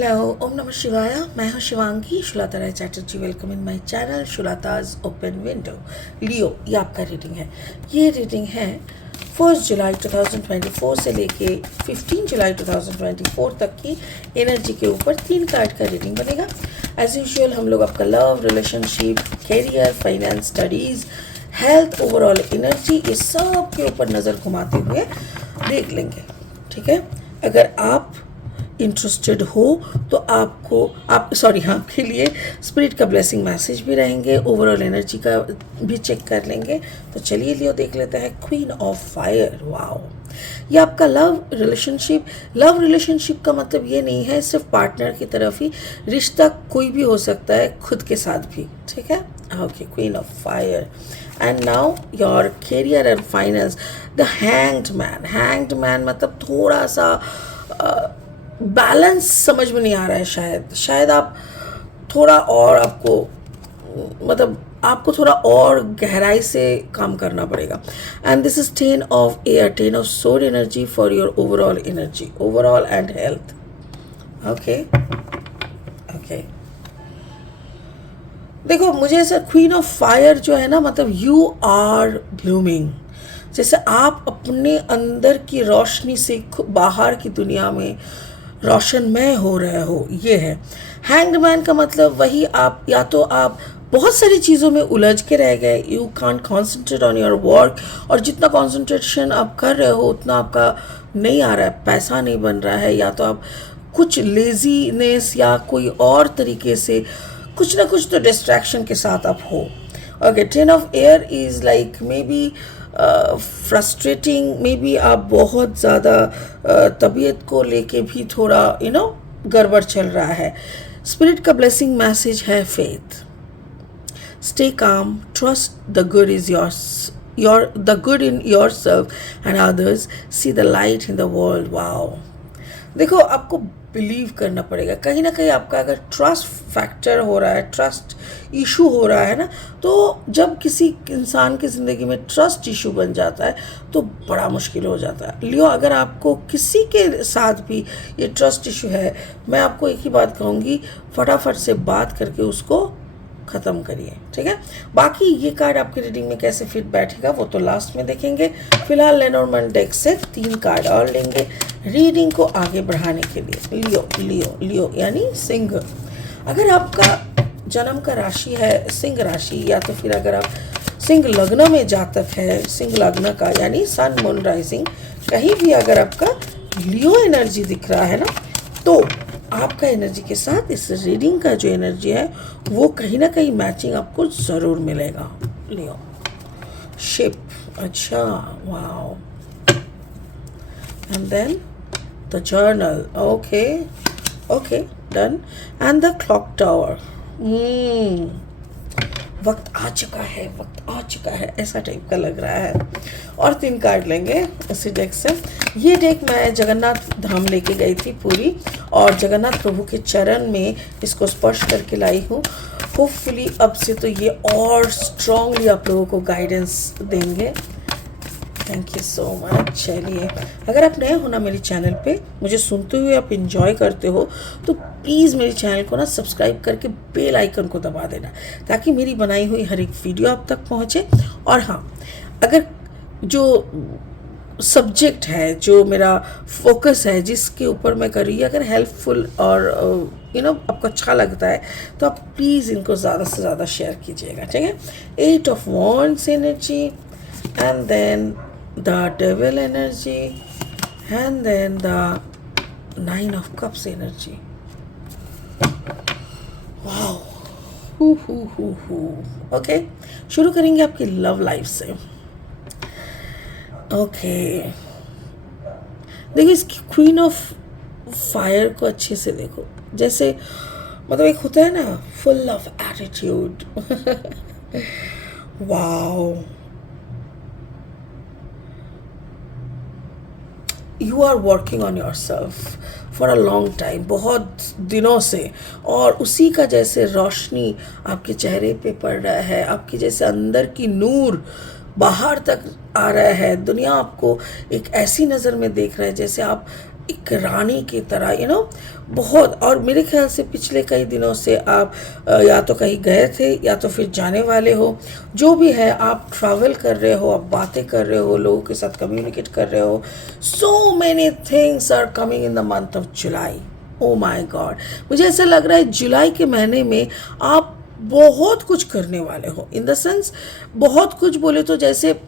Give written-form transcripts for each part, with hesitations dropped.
Hello, ओम नमः शिवाय। मैं हूँ Shivangi Shulata Rai Chatterjee. Welcome in my channel Shulata's open window. Leo, ये आपका रीडिंग है। ये रीडिंग है 1 जुलाई 2024 से लेके 15 जुलाई 2024 तक की एनर्जी के ऊपर 3 कार्ड का रीडिंग बनेगा। एज यूजुअल हम लोग आपका love, relationship, career, finance, studies, health, overall energy, ये सब के ऊपर नज़र घुमाते हुए देख लेंगे। ठीक है, अगर आप इंटरेस्टेड हो तो आपके लिए स्पिरिट का ब्लेसिंग मैसेज भी रहेंगे, ओवरऑल एनर्जी का भी चेक कर लेंगे। तो चलिए लियो देख लेते हैं। Queen of fire, wow. ये आपका लव रिलेशनशिप का मतलब ये नहीं है सिर्फ पार्टनर की तरफ ही, रिश्ता कोई भी हो सकता है, खुद के साथ भी। ठीक है, okay. Queen of fire and now your career and finance. The hanged man मतलब थोड़ा सा बैलेंस समझ में नहीं आ रहा है। शायद आप थोड़ा और आपको थोड़ा और गहराई से काम करना पड़ेगा। And this is 10 of air, 10 of swords energy for your overall energy, overall and health. Okay okay, देखो मुझे ऐसा क्वीन ऑफ फायर जो है ना, मतलब यू आर ब्लूमिंग, जैसे आप अपने अंदर की रोशनी से बाहर की दुनिया में रोशनमय हो रहे हो, ये है। हैंग्ड मैन का मतलब वही, आप या तो आप बहुत सारी चीज़ों में उलझ के रह गए, you can't concentrate on your work, और जितना कॉन्सेंट्रेशन आप कर रहे हो उतना आपका नहीं आ रहा है, पैसा नहीं बन रहा है, या तो आप कुछ लेजीनेस या कोई और तरीके से कुछ ना कुछ तो डिस्ट्रैक्शन के साथ आप हो। Okay, 10 of air is like may be frustrating, may be आप बहुत ज़्यादा तबीयत को लेके भी थोड़ा गड़बड़ चल रहा है। स्पिरिट का ब्लेसिंग मैसेज है faith, stay calm, trust the good is the good in your self and others, see the light in the world. Wow, देखो आपको बिलीव करना पड़ेगा कहीं ना कहीं। आपका अगर ट्रस्ट फैक्टर हो रहा है, ट्रस्ट इशू हो रहा है ना, तो जब किसी इंसान की ज़िंदगी में ट्रस्ट इशू बन जाता है तो बड़ा मुश्किल हो जाता है। लियो, अगर आपको किसी के साथ भी ये ट्रस्ट इशू है, मैं आपको एक ही बात कहूँगी, फटाफट से बात करके उसको ख़त्म करिए। ठीक है, बाकी ये कार्ड आपकी रीडिंग में कैसे फिट बैठेगा वो तो लास्ट में देखेंगे। फिलहाल लेनोर्मैंड डेक से 3 कार्ड और लेंगे रीडिंग को आगे बढ़ाने के लिए। लियो यानी सिंह। अगर आपका जन्म का राशि है सिंह राशि, या तो फिर अगर आप सिंह लग्न में जातक है, सिंह लग्न का यानी सन मून राइजिंग, कहीं भी अगर आपका लियो एनर्जी दिख रहा है ना, तो आपका एनर्जी के साथ इस रीडिंग का जो एनर्जी है वो कहीं ना कहीं मैचिंग आपको ज़रूर मिलेगा। लियो शिप, अच्छा, wow. And then the journal, okay done. And the clock tower, वक्त आ चुका है ऐसा टाइप का लग रहा है। और 3 कार्ड लेंगे इसी डेक से। ये डेक मैं जगन्नाथ धाम लेके गई थी पूरी, और जगन्नाथ प्रभु के चरण में इसको स्पर्श करके लाई हूँ। होपफुली अब से तो ये और स्ट्रांगली आप लोगों को गाइडेंस देंगे। Thank you so much. चलिए, अगर आप नए हो ना मेरे चैनल पे, मुझे सुनते हुए आप इंजॉय करते हो, तो प्लीज़ मेरे चैनल को ना सब्सक्राइब करके बेल आइकन को दबा देना, ताकि मेरी बनाई हुई हर एक वीडियो आप तक पहुँचे। और हाँ, अगर जो सब्जेक्ट है, जो मेरा फोकस है, जिसके ऊपर मैं कर रही हूँ, अगर हेल्पफुल और आपको अच्छा लगता है, तो आप प्लीज़ इनको ज़्यादा से ज़्यादा शेयर कीजिएगा। ठीक है, 8 of wands energy, and then the devil energy, and then the 9 of cups energy. wow, okay, शुरू करेंगे आपकी लव लाइफ से। ओके, देखिए इसकी क्वीन ऑफ फायर को अच्छे से देखो, जैसे मतलब एक होता है ना full of attitude. Wow, you are working on your self for a long time, बहुत दिनों से, और उसी का जैसे रोशनी आपके चेहरे पे पड़ रहा है, आपकी जैसे अंदर की नूर बाहर तक आ रहा है। दुनिया आपको एक ऐसी नज़र में देख रहा है जैसे आप एक रानी की तरह, बहुत। और मेरे ख्याल से पिछले कई दिनों से आप या तो कहीं गए थे या तो फिर जाने वाले हो, जो भी है, आप ट्रैवल कर रहे हो, आप बातें कर रहे हो, लोगों के साथ कम्युनिकेट कर रहे हो। So many things are coming in the month of July. Oh my God, मुझे ऐसा लग रहा है जुलाई के महीने में आप बहुत कुछ करने वाले हो। इन द सेंस, बहुत कुछ बोले तो जैसे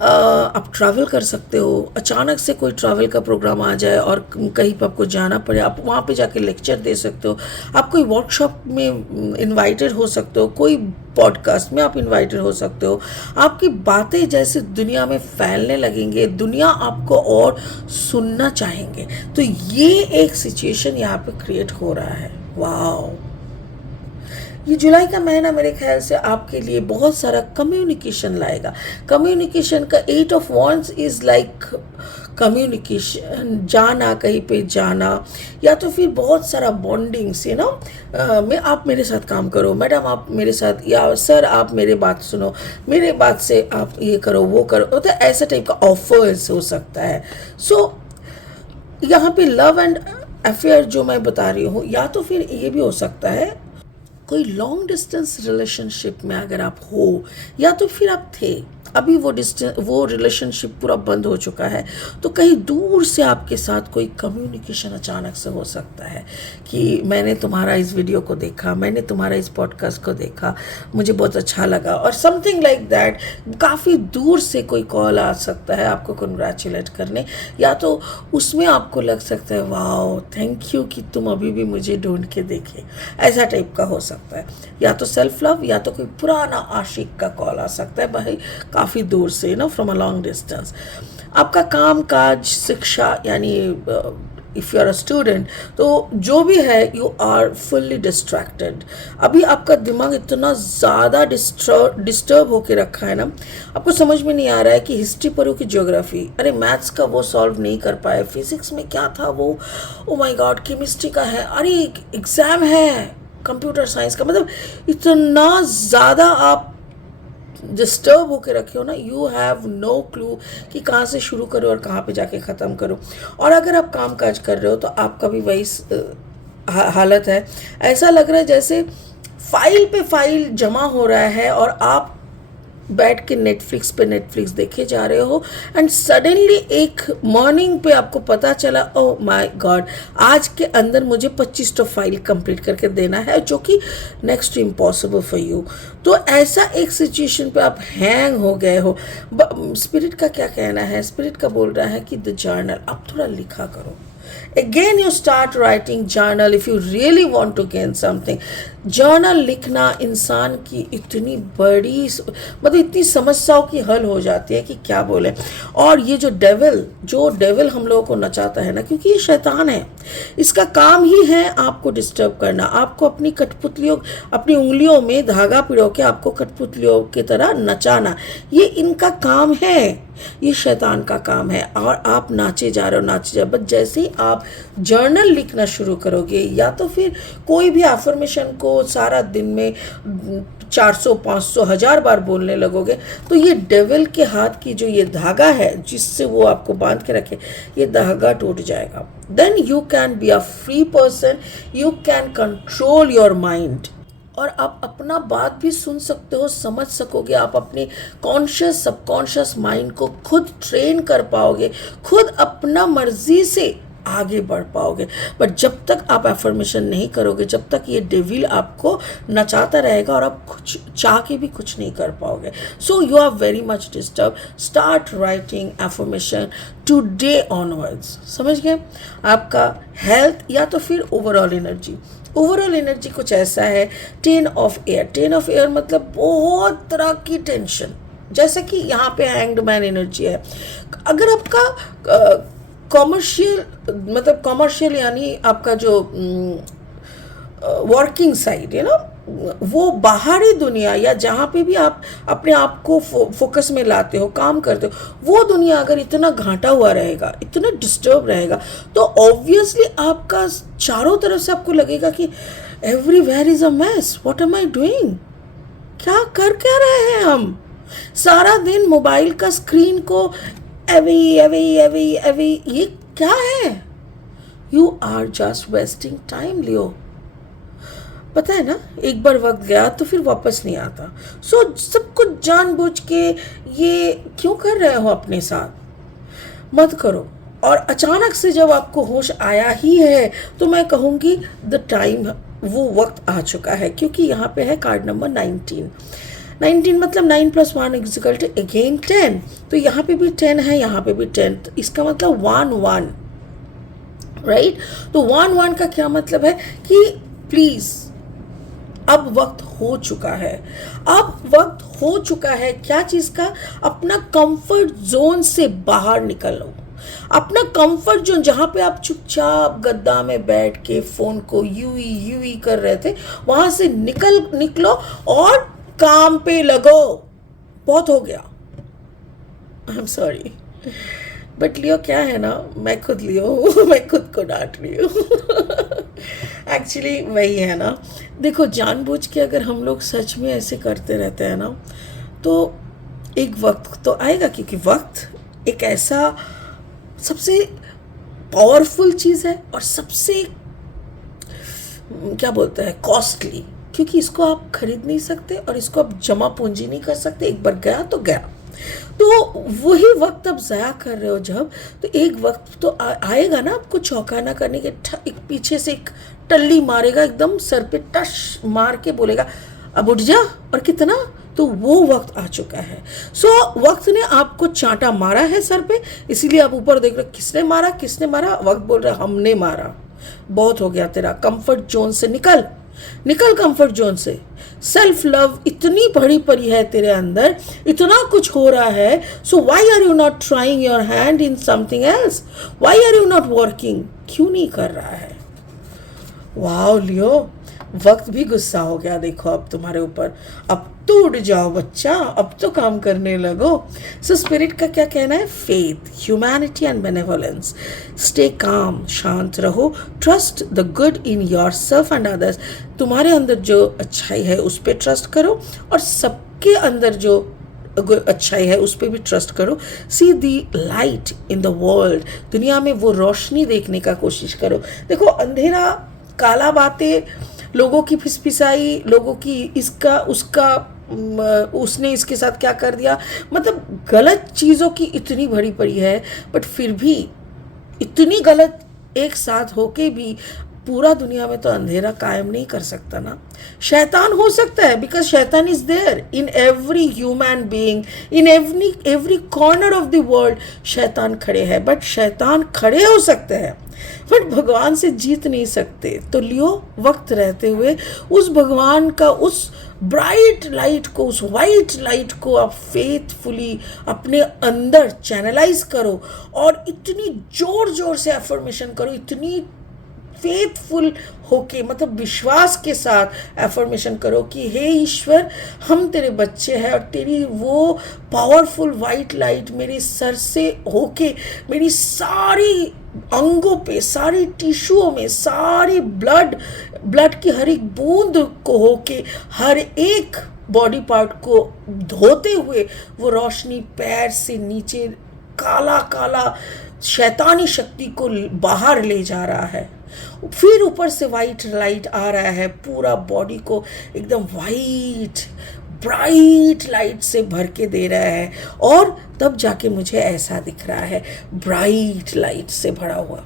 आप ट्रैवल कर सकते हो, अचानक से कोई ट्रैवल का प्रोग्राम आ जाए और कहीं पर आपको जाना पड़े, आप वहाँ पे जाके लेक्चर दे सकते हो, आप कोई वर्कशॉप में इनवाइटेड हो सकते हो, कोई पॉडकास्ट में आप इनवाइटेड हो सकते हो। आपकी बातें जैसे दुनिया में फैलने लगेंगे, दुनिया आपको और सुनना चाहेंगे। तो ये एक सिचुएशन यहाँ पे क्रिएट हो रहा है। वाह, ये जुलाई का महीना मेरे ख्याल से आपके लिए बहुत सारा कम्युनिकेशन लाएगा। कम्युनिकेशन का 8 of wands is like communication, जाना, कहीं पे जाना, या तो फिर बहुत सारा बॉन्डिंग्स, मैं, आप मेरे साथ काम करो, मैडम आप मेरे साथ, या सर आप मेरे बात सुनो, मेरे बात से आप ये करो वो करो, तो ऐसा टाइप का ऑफर्स हो सकता है। सो यहाँ पे लव एंड अफेयर जो मैं बता रही हूँ, या तो फिर ये भी हो सकता है कोई लॉन्ग डिस्टेंस रिलेशनशिप में अगर आप हो, या तो फिर आप थे, अभी वो रिलेशनशिप पूरा बंद हो चुका है, तो कहीं दूर से आपके साथ कोई कम्युनिकेशन अचानक से हो सकता है कि मैंने तुम्हारा इस वीडियो को देखा, मैंने तुम्हारा इस पॉडकास्ट को देखा, मुझे बहुत अच्छा लगा, और समथिंग लाइक दैट। काफ़ी दूर से कोई कॉल आ सकता है आपको कंग्रेचुलेट करने, या तो उसमें आपको लग सकता है वाओ थैंक यू कि तुम अभी भी मुझे ढूंढ के देखे, ऐसा टाइप का हो सकता है। या तो सेल्फ लव, या तो कोई पुराना आशिक का कॉल आ सकता है भाई, काफ़ी दूर से, फ्रॉम अ लॉन्ग डिस्टेंस। आपका काम काज, शिक्षा, यानी if you are a student, तो जो भी है यू आर फुल्ली डिस्ट्रैक्टेड। अभी आपका दिमाग इतना ज़्यादा डिस्टर्ब होके रखा है ना, आपको समझ में नहीं आ रहा है कि हिस्ट्री पढ़ो कि ज्योग्राफी, अरे मैथ्स का वो सॉल्व नहीं कर पाए, फिजिक्स में क्या था वो, ओ माय गॉड केमिस्ट्री का है, अरे एग्ज़ाम है कंप्यूटर साइंस का, मतलब इतना ज़्यादा आप डिस्टर्ब होकर रखे हो ना, यू हैव नो क्लू कि कहाँ से शुरू करो और कहाँ पे जाके ख़त्म करो। और अगर आप काम काज कर रहे हो तो आपका भी वही हालत है। ऐसा लग रहा है जैसे फाइल पे फाइल जमा हो रहा है और आप बैठ के नेटफ्लिक्स देखे जा रहे हो, एंड सडनली एक मॉर्निंग पे आपको पता चला ओह माय गॉड आज के अंदर मुझे 25 तो फाइल कंप्लीट करके देना है, जो कि next to impossible for you. तो ऐसा एक सिचुएशन पे आप हैंग हो गए हो। स्पिरिट का क्या कहना है? स्पिरिट का बोल रहा है कि द जर्नल, आप थोड़ा लिखा करो। Again you start writing journal if you really want to gain something. Journal लिखना इंसान की इतनी बड़ी, मतलब इतनी समस्याओं की हल हो जाती है कि क्या बोले। और ये जो डेविल हम लोगों को नचाता है ना, क्योंकि ये शैतान है, इसका काम ही है आपको डिस्टर्ब करना, आपको अपनी कठपुतलियों, अपनी उंगलियों में धागा पिरो के आपको कठपुतलियों की तरह नचाना, ये इनका काम है, ये शैतान का काम है। और आप नाचे जा रहे हो, बट जैसे ही आप जर्नल लिखना शुरू करोगे, या तो फिर कोई भी अफर्मेशन को सारा दिन में 400 500 1000 बार बोलने लगोगे, तो ये डेविल के हाथ की जो ये धागा है जिससे वो आपको बांध के रखे, ये धागा टूट जाएगा। Then you can be a free person, you can control your mind, और आप अपना बात भी सुन सकते हो, समझ सकोगे, आप अपने कॉन्शियस सबकॉन्शियस माइंड को खुद ट्रेन कर पाओगे, खुद अपना मर्जी से आगे बढ़ पाओगे। बट जब तक आप एफर्मेशन नहीं करोगे, जब तक ये डेविल आपको नचाता रहेगा और आप कुछ चाह के भी कुछ नहीं कर पाओगे। So you are very much disturb, start writing affirmation today onwards. समझ गए? आपका हेल्थ या तो फिर ओवरऑल एनर्जी कुछ ऐसा है, 10 ऑफ एयर मतलब बहुत तरह की टेंशन, जैसे कि यहाँ पे हैंग्ड मैन एनर्जी है। अगर आपका कॉमर्शियल यानी आपका जो वर्किंग साइड है ना, वो बाहरी दुनिया या जहाँ पे भी आप अपने आप को फोकस में लाते हो, काम करते हो, वो दुनिया अगर इतना घाटा हुआ रहेगा, इतना डिस्टर्ब रहेगा, तो ऑब्वियसली आपका चारों तरफ से आपको लगेगा कि everywhere is a mess, what am I doing, क्या कर क्या रहे हैं हम। सारा दिन मोबाइल का स्क्रीन को एवी ये क्या है? You are just wasting time Leo. पता है ना, एक बार वक्त गया तो फिर वापस नहीं आता। सो सब कुछ जानबूझ के ये क्यों कर रहे हो अपने साथ? मत करो। और अचानक से जब आपको होश आया ही है तो मैं कहूँगी द टाइम, वो वक्त आ चुका है। क्योंकि यहाँ पे है कार्ड नंबर 19 मतलब 9 + 1 = अगेन 10। तो यहाँ पे भी 10 है, यहाँ पे भी 10, तो इसका मतलब 1 राइट। तो 1 का क्या मतलब है कि प्लीज अब वक्त हो चुका है। अब वक्त हो चुका है क्या चीज का? अपना कंफर्ट जोन से बाहर निकलो। अपना कंफर्ट जोन, जहां पे आप चुपचाप गद्दा में बैठ के फोन को यूं कर रहे थे, वहां से निकलो और काम पे लगो। बहुत हो गया। आई एम सॉरी, बट लियो क्या है ना, मैं खुद लियो मैं खुद को डांट रही हूँ। एक्चुअली वही है ना, देखो जानबूझ के अगर हम लोग सच में ऐसे करते रहते हैं ना, तो एक वक्त तो आएगा, क्योंकि वक्त एक ऐसा सबसे पावरफुल चीज़ है और सबसे क्या बोलते हैं कॉस्टली, क्योंकि इसको आप खरीद नहीं सकते और इसको आप जमा पूंजी नहीं कर सकते। एक बार गया तो गया। तो वही वक्त अब ज़ाया कर रहे हो जब, तो एक वक्त तो आएगा ना आपको चौंकाना करने के। एक पीछे से एक टल्ली मारेगा, एकदम सर पे टश मार के बोलेगा अब उठ जा। और कितना, तो वो वक्त आ चुका है। सो वक्त ने आपको चांटा मारा है सर पे, इसीलिए आप ऊपर देख रहे हो किसने मारा। वक्त बोल रहा हमने मारा, बहुत हो गया तेरा, कंफर्ट जोन से निकल कंफर्ट जोन से। सेल्फ लव इतनी बड़ी पड़ी है तेरे अंदर, इतना कुछ हो रहा है। So why are you not trying your hand in something else? Why are you not working? क्यों नहीं कर रहा है? वाओ लियो, वक्त भी गुस्सा हो गया देखो अब तुम्हारे ऊपर। अब तो उठ जाओ बच्चा, अब तो काम करने लगो। सो स्पिरिट का क्या कहना है? Faith, humanity and benevolence. Stay calm, शांत रहो। Trust the good in your self and others. तुम्हारे अंदर जो अच्छाई है उस पर ट्रस्ट करो, और सबके अंदर जो अच्छाई है उस पर भी ट्रस्ट करो। सी दी लाइट इन द वर्ल्ड। दुनिया में वो रोशनी देखने का कोशिश करो। देखो अंधेरा, काला बातें, लोगों की फिसफिसाई, लोगों की इसका उसका, उसने इसके साथ क्या कर दिया, मतलब गलत चीज़ों की इतनी भरी पड़ी है। बट फिर भी इतनी गलत एक साथ होके भी पूरा दुनिया में तो अंधेरा कायम नहीं कर सकता ना। शैतान हो सकता है, बिकॉज शैतान is there in every human being, in every corner of the world शैतान खड़े हैं। बट शैतान खड़े हो सकते हैं, बट भगवान से जीत नहीं सकते। तो लियो वक्त रहते हुए उस भगवान का, उस ब्राइट लाइट को, उस वाइट लाइट को आप फेथफुली अपने अंदर चैनलाइज करो, और इतनी जोर जोर से एफर्मेशन करो, इतनी फेथफुल होके, मतलब विश्वास के साथ एफर्मेशन करो कि हे ईश्वर, हम तेरे बच्चे हैं, और तेरी वो पावरफुल वाइट लाइट मेरे सर से होके मेरी सारी अंगों पे, सारी टिश्यूओं में, सारी ब्लड की हर एक बूंद को होके हर एक बॉडी पार्ट को धोते हुए वो रोशनी पैर से नीचे काला काला शैतानी शक्ति को बाहर ले जा रहा है। फिर ऊपर से वाइट लाइट आ रहा है, पूरा बॉडी को एकदम वाइट ब्राइट लाइट से भर के दे रहा है, और तब जाके मुझे ऐसा दिख रहा है ब्राइट लाइट से भरा हुआ।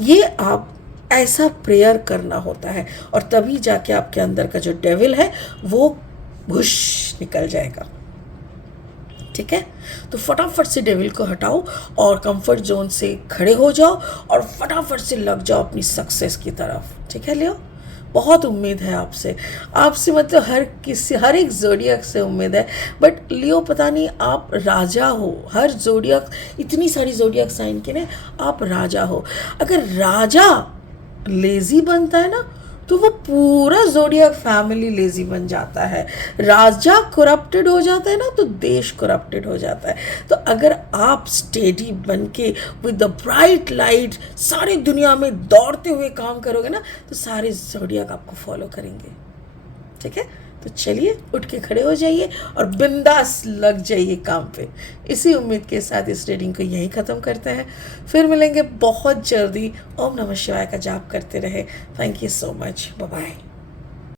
ये आप ऐसा प्रेयर करना होता है, और तभी जाके आपके अंदर का जो डेविल है वो घुश निकल जाएगा। ठीक है, तो फटाफट से डेविल को हटाओ और कंफर्ट जोन से खड़े हो जाओ, और फटाफट से लग जाओ अपनी सक्सेस की तरफ। ठीक है लियो, बहुत उम्मीद है आपसे मतलब हर एक जोडियक से उम्मीद है। बट लियो पता नहीं, आप राजा हो। हर जोडियक, इतनी सारी जोडियक साइन के ने, आप राजा हो। अगर राजा लेजी बनता है ना, तो वो पूरा जोडियक फैमिली लेजी बन जाता है। राजा करप्टेड हो जाता है ना, तो देश करप्टेड हो जाता है। तो अगर आप स्टेडी बन के विद द ब्राइट लाइट सारी दुनिया में दौड़ते हुए काम करोगे ना, तो सारे जोडियक आपको फॉलो करेंगे। ठीक है, तो चलिए उठ के खड़े हो जाइए और बिंदास लग जाइए काम पे। इसी उम्मीद के साथ इस रीडिंग को यहीं ख़त्म करते हैं। फिर मिलेंगे बहुत जल्दी। ओम नमः शिवाय का जाप करते रहे। Thank you so much. Bye bye.